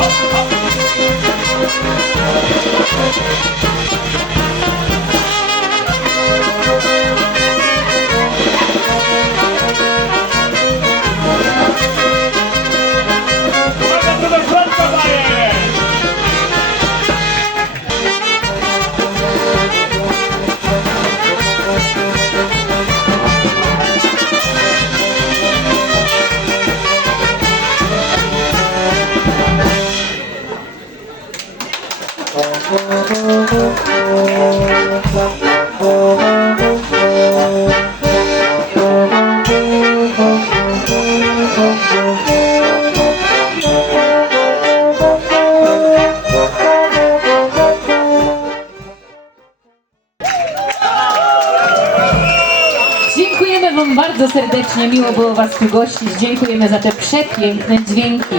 Thank you. Dziękujemy Wam bardzo serdecznie, miło było Was tu gościć. Dziękujemy za te przepiękne dźwięki.